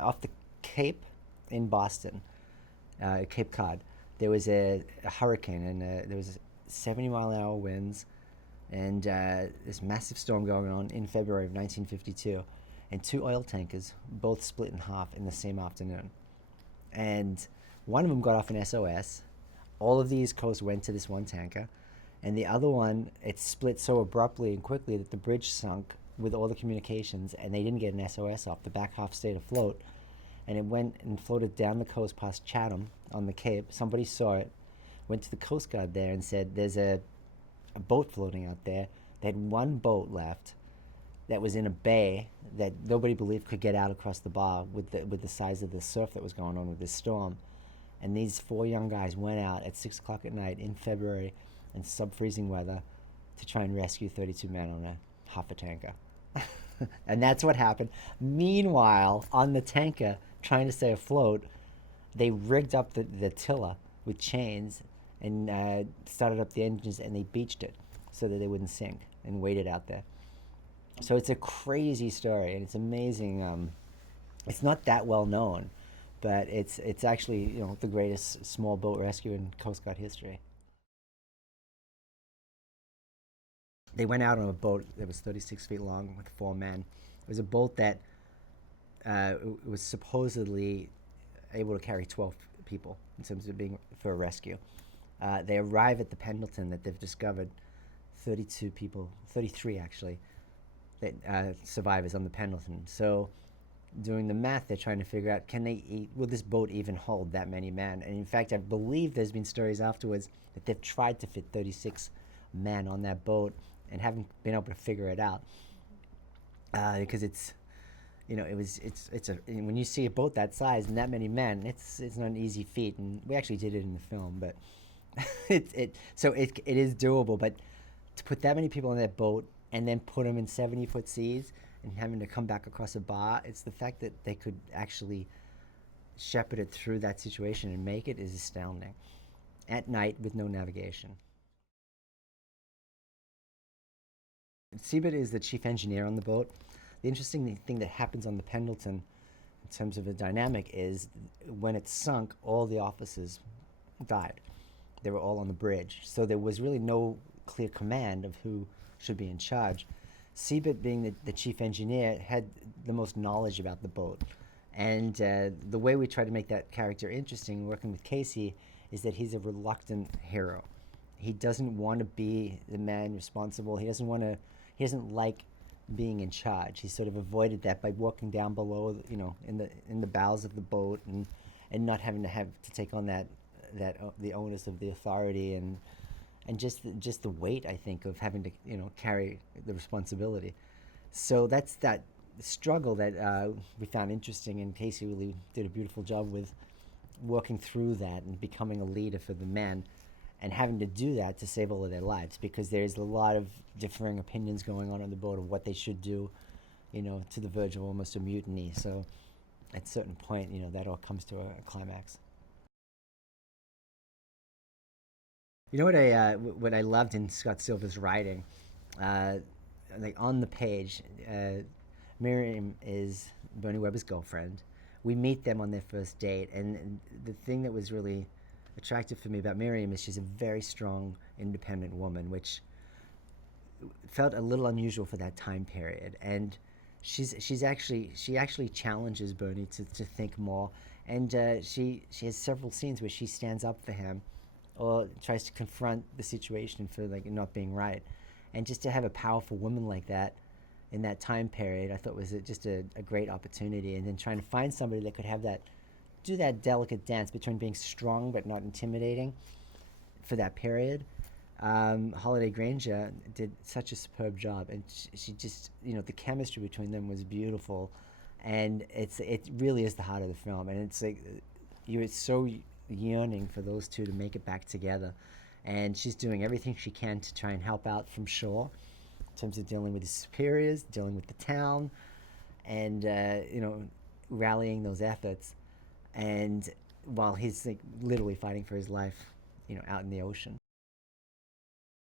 Off the Cape in Boston, Cape Cod, there was a hurricane, and there was 70-mile-an-hour winds, and this massive storm going on in February of 1952, and two oil tankers both split in half in the same afternoon. And one of them got off an SOS. All of the East Coast went to this one tanker, and the other one, it split so abruptly and quickly that the bridge sunk with all the communications, and they didn't get an SOS off. The back half stayed afloat, and it went and floated down the coast past Chatham on the Cape. Somebody saw it, went to the Coast Guard there and said, "There's a boat floating out there." They had one boat left that was in a bay that nobody believed could get out across the bar with the size of the surf that was going on with this storm. And these four young guys went out at 6 o'clock at night in February in sub-freezing weather to try and rescue 32 men on a half a tanker. And that's what happened. Meanwhile, on the tanker, trying to stay afloat, they rigged up the tiller with chains and started up the engines, and they beached it so that they wouldn't sink, and waited out there. So it's a crazy story, and it's amazing. It's not that well known, but it's actually, the greatest small boat rescue in Coast Guard history. They went out on a boat that was 36 feet long with four men. It was a boat that was supposedly able to carry 12 people in terms of being for a rescue. They arrive at the Pendleton that they've discovered 32 people, 33 actually, that survivors on the Pendleton. So doing the math, they're trying to figure out, will this boat even hold that many men? And in fact, I believe there's been stories afterwards that they've tried to fit 36 men on that boat and haven't been able to figure it out, because when you see a boat that size and that many men, it's not an easy feat, and we actually did it in the film, but it is doable. But to put that many people on that boat and then put them in 70-foot seas and having to come back across a bar, it's the fact that they could actually shepherd it through that situation and make it is astounding. At night with no navigation. Siebert is the chief engineer on the boat. The interesting thing that happens on the Pendleton in terms of the dynamic is when it sunk, all the officers died. They were all on the bridge. So there was really no clear command of who should be in charge. Siebert, being the chief engineer, had the most knowledge about the boat. And the way we try to make that character interesting, working with Casey, is that he's a reluctant hero. He doesn't want to be the man responsible. He doesn't like being in charge. He sort of avoided that by walking down below, in the bows of the boat, and not having to take on that the onus of the authority, and just the weight, I think, of having to carry the responsibility. So that's that struggle that we found interesting, and Casey really did a beautiful job with working through that and becoming a leader for the men, and having to do that to save all of their lives, because there's a lot of differing opinions going on the boat of what they should do, to the verge of almost a mutiny. So at a certain point, that all comes to a climax. You know what I loved in Scott Silver's writing, uh, like on the page, Miriam is Bernie Webber's girlfriend. We meet them on their first date, and the thing that was really attractive for me about Miriam is she's a very strong, independent woman, which felt a little unusual for that time period. And she actually challenges Bernie to think more, and she has several scenes where she stands up for him, or tries to confront the situation for like not being right. And just to have a powerful woman like that in that time period, I thought was just a great opportunity. And then trying to find somebody that could have that, do that delicate dance between being strong but not intimidating for that period. Holiday Granger did such a superb job, and she just, the chemistry between them was beautiful, and it really is the heart of the film, and it's like you're so yearning for those two to make it back together, and she's doing everything she can to try and help out from shore in terms of dealing with his superiors, dealing with the town, and rallying those efforts, and while he's like literally fighting for his life, out in the ocean.